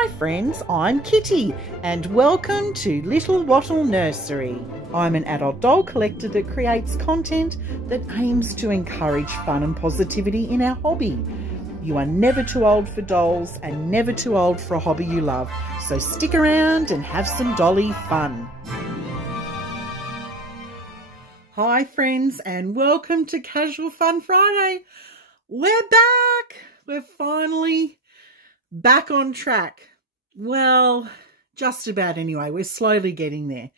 Hi friends, I'm Kitty and welcome to Little Wattle Nursery. I'm an adult doll collector that creates content that aims to encourage fun and positivity in our hobby. You are never too old for dolls and never too old for a hobby you love, so stick around and have some dolly fun. Hi friends and welcome to Casual Fun Friday. We're back! We're finally back on track. Well, just about anyway. We're slowly getting there.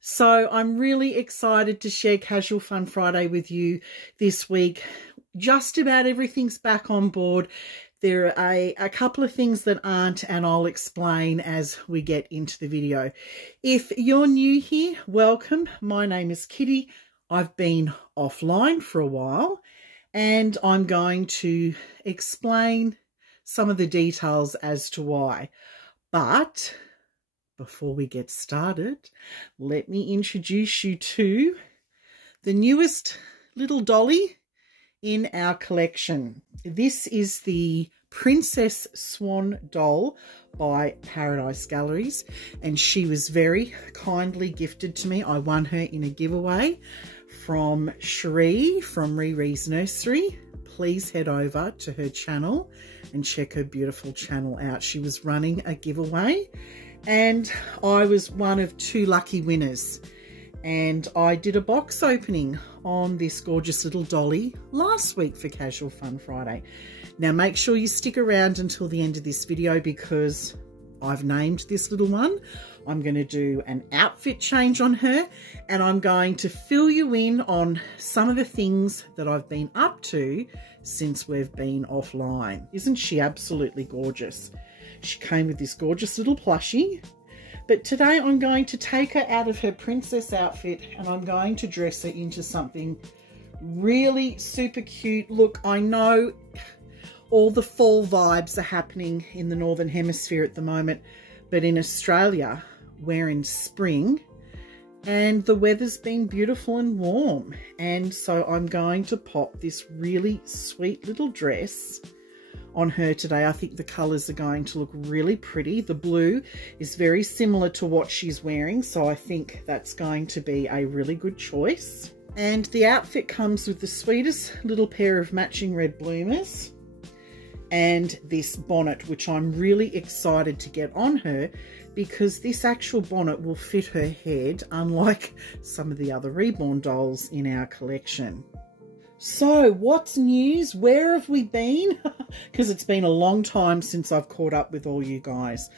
So I'm really excited to share Casual Fun Friday with you this week. Just about everything's back on board. There are a couple of things that aren't, and I'll explain as we get into the video. If you're new here, welcome. My name is Kitty. I've been offline for a while and I'm going to explain some of the details as to why. But before we get started, let me introduce you to the newest little dolly in our collection. This is the Princess Swan doll by Paradise Galleries, and she was very kindly gifted to me. I won her in a giveaway from Cherie from Riri's Nursery. Please head over to her channel and check her beautiful channel out. She was running a giveaway and I was one of 2 lucky winners. And I did a box opening on this gorgeous little dolly last week for Casual Fun Friday. Now make sure you stick around until the end of this video because I've named this little one. I'm going to do an outfit change on her and I'm going to fill you in on some of the things that I've been up to since we've been offline. Isn't she absolutely gorgeous? She came with this gorgeous little plushie. But today I'm going to take her out of her princess outfit and I'm going to dress her into something really super cute. Look, I know all the fall vibes are happening in the Northern Hemisphere at the moment, but in Australia, we're in spring and the weather's been beautiful and warm. And so I'm going to pop this really sweet little dress on her today. I think the colours are going to look really pretty. The blue is very similar to what she's wearing, so I think that's going to be a really good choice. And the outfit comes with the sweetest little pair of matching red bloomers and this bonnet, which I'm really excited to get on her because this actual bonnet will fit her head, unlike some of the other reborn dolls in our collection. So what's news? Where have we been? Because it's been a long time since I've caught up with all you guys.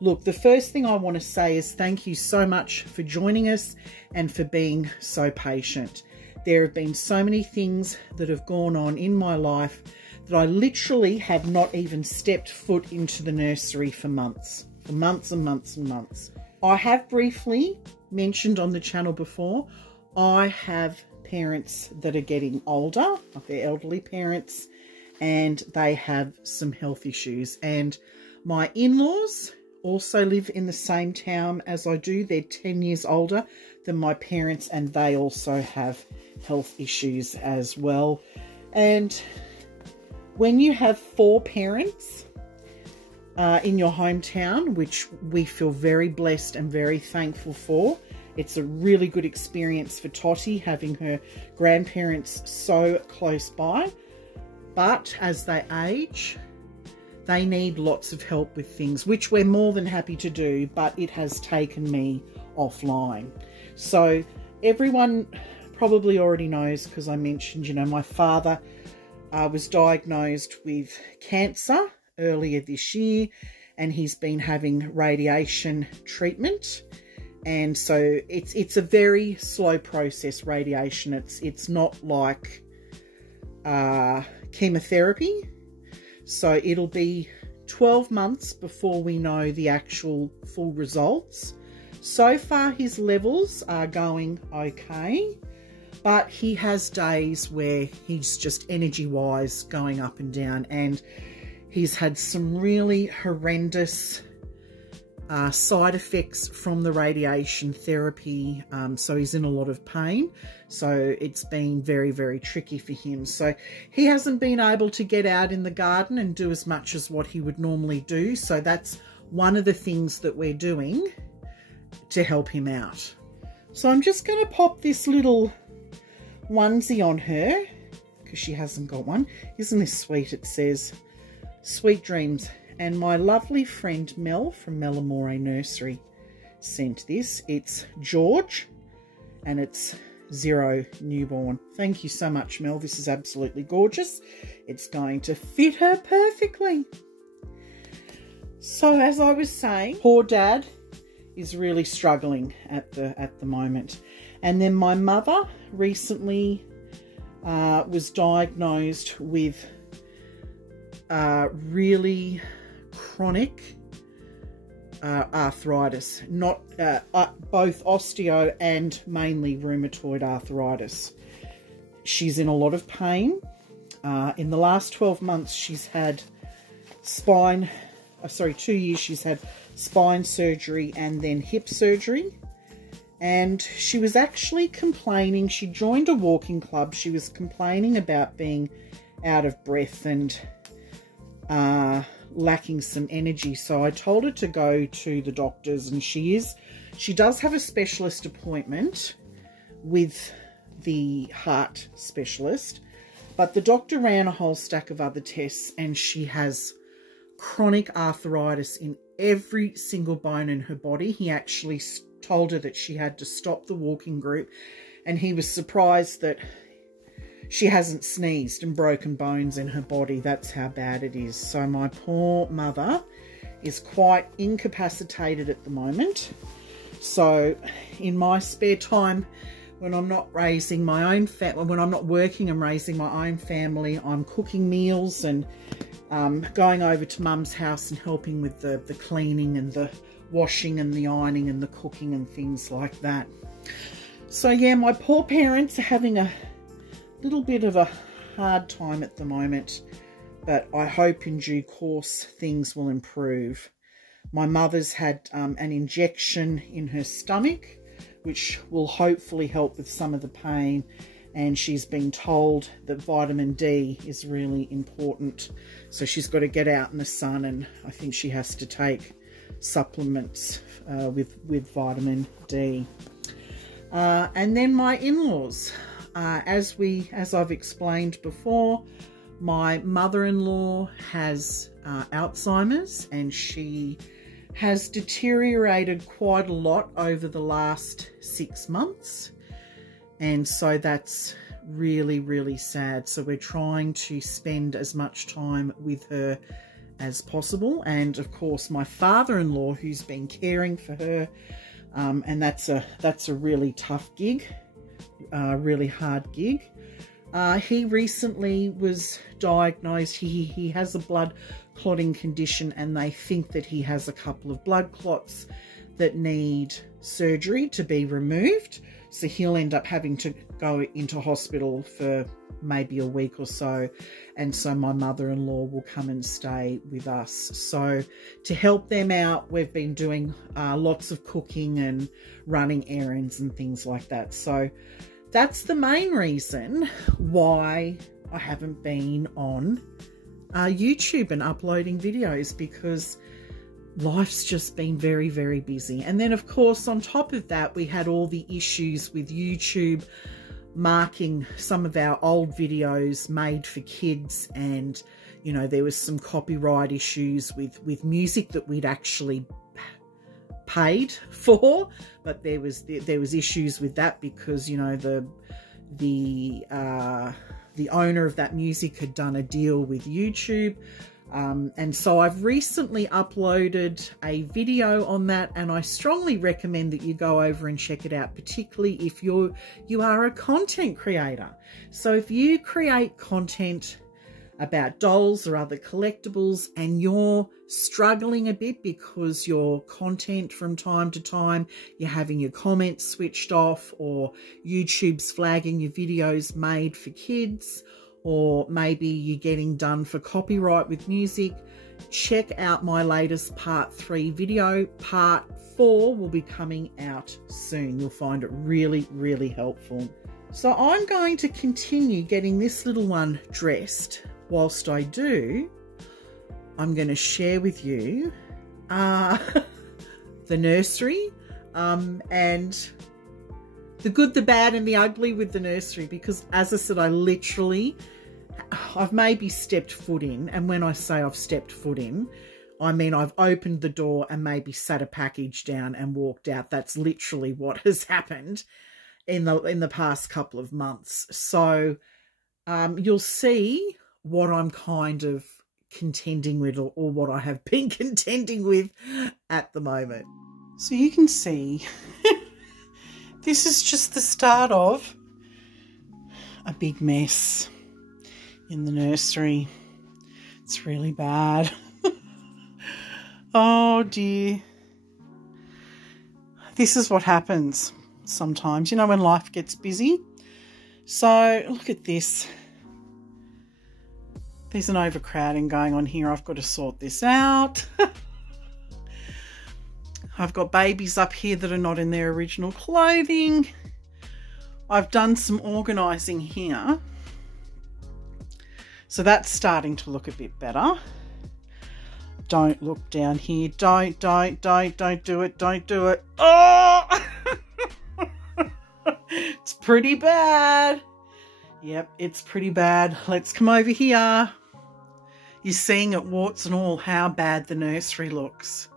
Look, the first thing I want to say is thank you so much for joining us and for being so patient. There have been so many things that have gone on in my life that I literally have not even stepped foot into the nursery for months and months and months. I have briefly mentioned on the channel before, I have parents that are getting older, like they're elderly parents, and they have some health issues. And my in-laws also live in the same town as I do. They're 10 years older than my parents and they also have health issues as well. And when you have 4 parents in your hometown, which we feel very blessed and very thankful for, it's a really good experience for Totty having her grandparents so close by. But as they age, they need lots of help with things, which we're more than happy to do, but it has taken me offline. So everyone probably already knows, because I mentioned, you know, my father was diagnosed with cancer earlier this year and he's been having radiation treatment. And so it's a very slow process, radiation. It's not like chemotherapy. So it'll be 12 months before we know the actual full results. So far his levels are going okay, but he has days where he's just energy-wise going up and down, and he's had some really horrendous side effects from the radiation therapy, so he's in a lot of pain. So it's been very, very tricky for him. So he hasn't been able to get out in the garden and do as much as what he would normally do. So that's one of the things that we're doing to help him out. So I'm just going to pop this little onesie on her because she hasn't got one. Isn't this sweet? It says Sweet Dreams. And my lovely friend Mel from Melamore Nursery sent this. It's George and it's 0 newborn. Thank you so much, Mel. This is absolutely gorgeous. It's going to fit her perfectly. So as I was saying, poor Dad is really struggling at the moment. And then my mother recently was diagnosed with really chronic arthritis, not both osteo and mainly rheumatoid arthritis. She's in a lot of pain. In the last 12 months, she's had 2 years, she's had spine surgery and then hip surgery. And she was actually complaining. She joined a walking club. She was complaining about being out of breath and lacking some energy. So I told her to go to the doctors, and she does have a specialist appointment with the heart specialist, but the doctor ran a whole stack of other tests and she has chronic arthritis in every single bone in her body. He actually told her that she had to stop the walking group, and he was surprised that she hasn't sneezed and broken bones in her body. That's how bad it is. So my poor mother is quite incapacitated at the moment. So in my spare time, when I'm not raising my own when I'm not working and raising my own family, I'm cooking meals and going over to Mum's house and helping with the cleaning and the washing and the ironing and the cooking and things like that. So yeah, my poor parents are having a little bit of a hard time at the moment, but I hope in due course things will improve. My mother's had an injection in her stomach, which will hopefully help with some of the pain, and she's been told that vitamin D is really important. So she's got to get out in the sun, and I think she has to take supplements with vitamin D. And then my in-laws. As I've explained before, my mother-in-law has Alzheimer's, and she has deteriorated quite a lot over the last 6 months. And so that's really, really sad. So we're trying to spend as much time with her as possible. And of course, my father-in-law, who's been caring for her, and that's a really tough gig. Really hard gig. He recently was diagnosed. He has a blood clotting condition, and they think that he has a couple of blood clots that need surgery to be removed. So he'll end up having to go into hospital for maybe a week or so. And so my mother-in-law will come and stay with us. So to help them out, we've been doing lots of cooking and running errands and things like that. So that's the main reason why I haven't been on YouTube and uploading videos, because life's just been very, very busy. And then, of course, on top of that, we had all the issues with YouTube marking some of our old videos made for kids, and, you know, there was some copyright issues with music that we'd actually paid for, but there was issues with that because, you know, the owner of that music had done a deal with YouTube. And so I've recently uploaded a video on that, and I strongly recommend that you go over and check it out, particularly if you are a content creator. So if you create content about dolls or other collectibles and you're struggling a bit because your content from time to time, you're having your comments switched off, or YouTube's flagging your videos made for kids, or maybe you're getting done for copyright with music, check out my latest part 3 video. Part 4 will be coming out soon. You'll find it really, really helpful. So I'm going to continue getting this little one dressed. Whilst I do, I'm going to share with you the nursery, and the good, the bad and the ugly with the nursery, because as I said, I've maybe stepped foot in, and when I say I've stepped foot in, I mean I've opened the door and maybe sat a package down and walked out. That's literally what has happened in the past couple of months. So you'll see what I'm kind of contending with, or what I have been contending with at the moment. So you can see this is just the start of a big mess in the nursery. It's really bad. Oh dear. This is what happens sometimes, you know, when life gets busy. So look at this. There's an overcrowding going on here. I've got to sort this out. I've got babies up here that are not in their original clothing. I've done some organising here. So that's starting to look a bit better. Don't look down here. Don't do it. Don't do it. Oh! It's pretty bad. Yep, it's pretty bad. Let's come over here. You're seeing it, warts and all, how bad the nursery looks.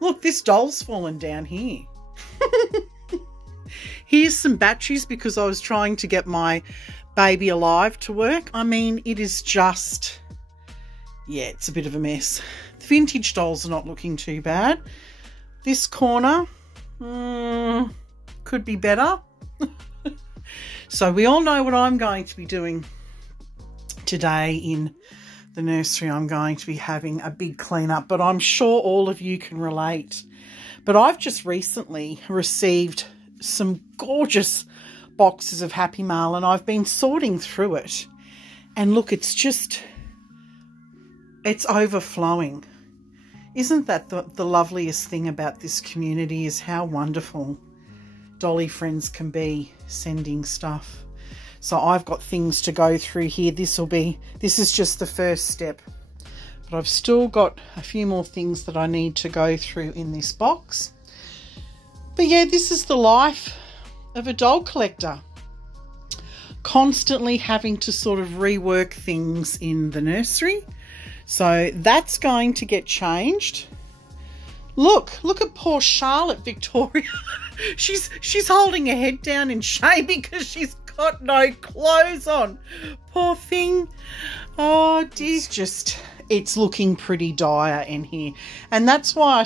Look, this doll's fallen down here. Here's some batteries because I was trying to get my Baby Alive to work. I mean, it is just, yeah, it's a bit of a mess. The vintage dolls are not looking too bad. This corner could be better. So we all know what I'm going to be doing today in the nursery. I'm going to be having a big cleanup, but I'm sure all of you can relate. But I've just recently received some gorgeous boxes of Happy Mail, and I've been sorting through it. And look, it's overflowing. Isn't that the loveliest thing about this community, is how wonderful dolly friends can be sending stuff. So I've got things to go through here. This is just the first step, but I've still got a few more things that I need to go through in this box. But yeah, this is the life of a doll collector, constantly having to sort of rework things in the nursery. So that's going to get changed. Look at poor Charlotte Victoria. she's holding her head down in shame because she's got no clothes on. Poor thing. Oh dear. It's looking pretty dire in here. And that's why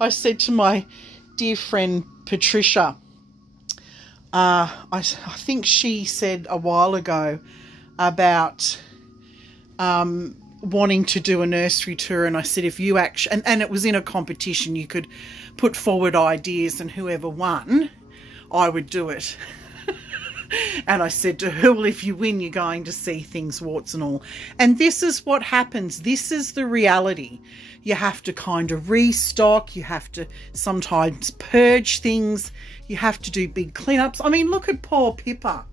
I said to my dear friend Patricia, I think she said a while ago about wanting to do a nursery tour, and I said, if you actually, and it was in a competition, you could put forward ideas, and whoever won, I would do it. And I said to her, well, if you win, you're going to see things, warts and all. And this is what happens. This is the reality. You have to kind of restock. You have to sometimes purge things. You have to do big cleanups. I mean, look at poor Pippa.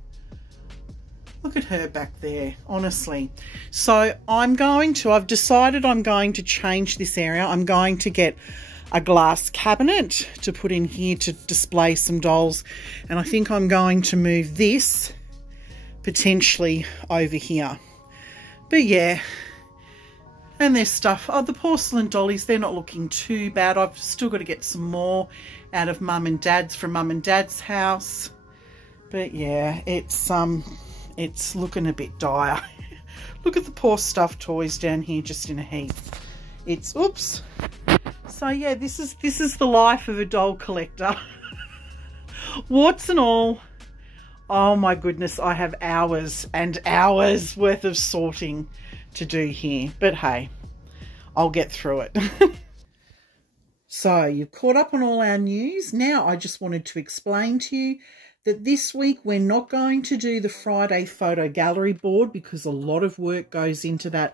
Look at her back there, honestly. So I've decided I'm going to change this area. I'm going to get a glass cabinet to put in here to display some dolls. And I think I'm going to move this potentially over here. But yeah, and there's stuff. Oh, the porcelain dollies, they're not looking too bad. I've still got to get some more out of Mum and Dad's, from Mum and Dad's house. But yeah, it's looking a bit dire. Look at the poor stuffed toys down here just in a heap. Oops. So yeah, this is the life of a doll collector. Warts and all. Oh my goodness, I have hours and hours worth of sorting to do here. But hey, I'll get through it. So you've caught up on all our news. Now I just wanted to explain to you that this week we're not going to do the Friday photo gallery board because a lot of work goes into that.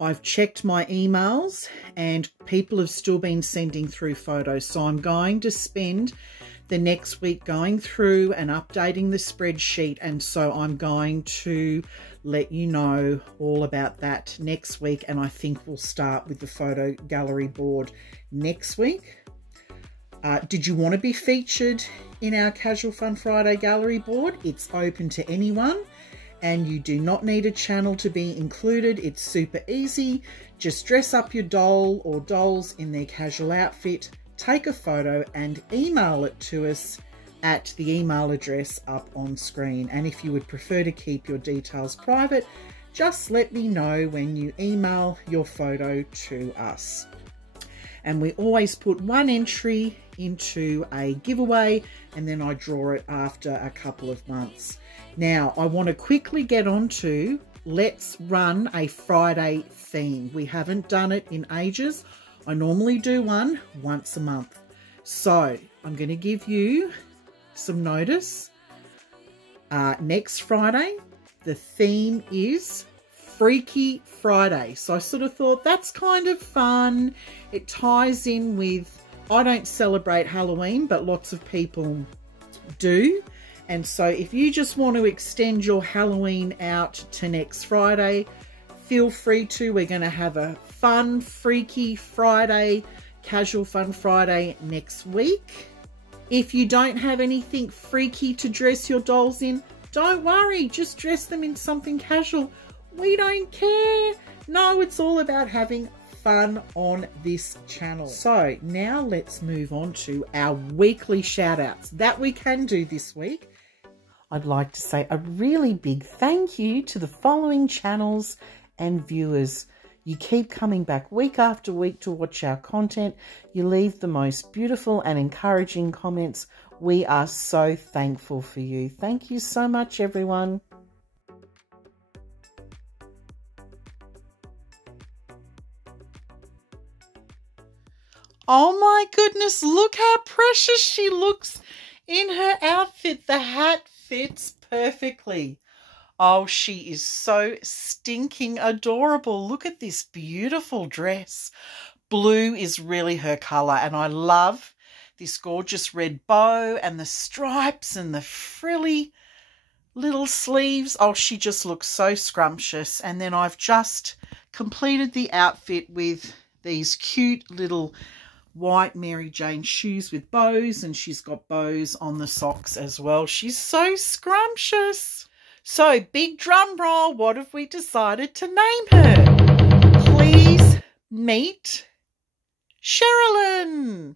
I've checked my emails and people have still been sending through photos. So I'm going to spend the next week going through and updating the spreadsheet, and so I'm going to let you know all about that next week, and I think we'll start with the photo gallery board next week. Did you want to be featured in our Casual Fun Friday gallery board? It's open to anyone, and you do not need a channel to be included. It's super easy. Just dress up your doll or dolls in their casual outfit, take a photo and email it to us at the email address up on screen. And if you would prefer to keep your details private, just let me know when you email your photo to us. And we always put one entry into a giveaway, and then I draw it after a couple of months. Now, I want to quickly get on to let's run a Friday theme. We haven't done it in ages. I normally do one once a month. So I'm going to give you some notice. Next Friday, the theme is Freaky Friday. So I sort of thought that's kind of fun. It ties in with, I don't celebrate Halloween, but lots of people do. And so if you just want to extend your Halloween out to next Friday, feel free to. We're going to have a fun, Freaky Friday, Casual Fun Friday next week. If you don't have anything freaky to dress your dolls in, don't worry, just dress them in something casual. We don't care. No, it's all about having fun on this channel. So now let's move on to our weekly shout outs that we can do this week. I'd like to say a really big thank you to the following channels and viewers. You keep coming back week after week to watch our content. You leave the most beautiful and encouraging comments. We are so thankful for you. Thank you so much, everyone. Oh my goodness, look how precious she looks in her outfit. The hat fits perfectly. Oh, she is so stinking adorable. Look at this beautiful dress. Blue is really her colour, and I love this gorgeous red bow and the stripes and the frilly little sleeves. Oh, she just looks so scrumptious. And then I've just completed the outfit with these cute little white Mary Jane shoes with bows, and she's got bows on the socks as well. She's so scrumptious. So, big drum roll, what have we decided to name her? Please meet Sherilyn.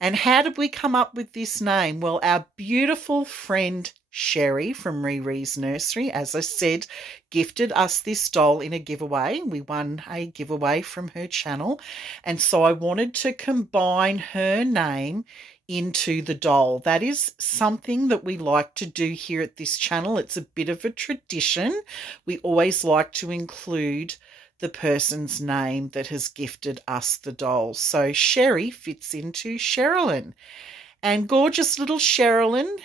And how did we come up with this name? Well, our beautiful friend Sherry from Riri's Nursery, as I said, gifted us this doll in a giveaway. We won a giveaway from her channel. And so I wanted to combine her name into the doll. That is something that we like to do here at this channel. It's a bit of a tradition. We always like to include the person's name that has gifted us the doll. So Sherry fits into Sherilyn. And gorgeous little Sherilyn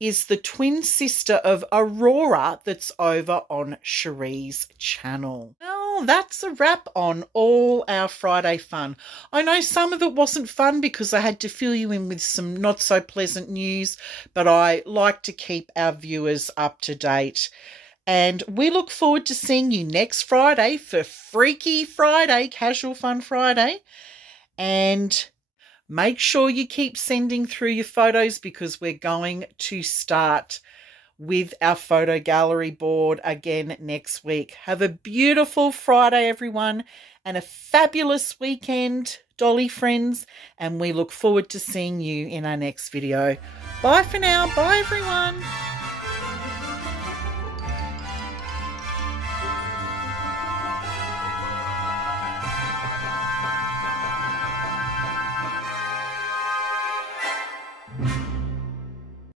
is the twin sister of Aurora that's over on Cherie's channel. Well, that's a wrap on all our Friday fun. I know some of it wasn't fun because I had to fill you in with some not so pleasant news, but I like to keep our viewers up to date. And we look forward to seeing you next Friday for Freaky Friday, Casual Fun Friday. And make sure you keep sending through your photos because we're going to start with our photo gallery board again next week. Have a beautiful Friday, everyone, and a fabulous weekend, Dolly friends. And we look forward to seeing you in our next video. Bye for now. Bye, everyone.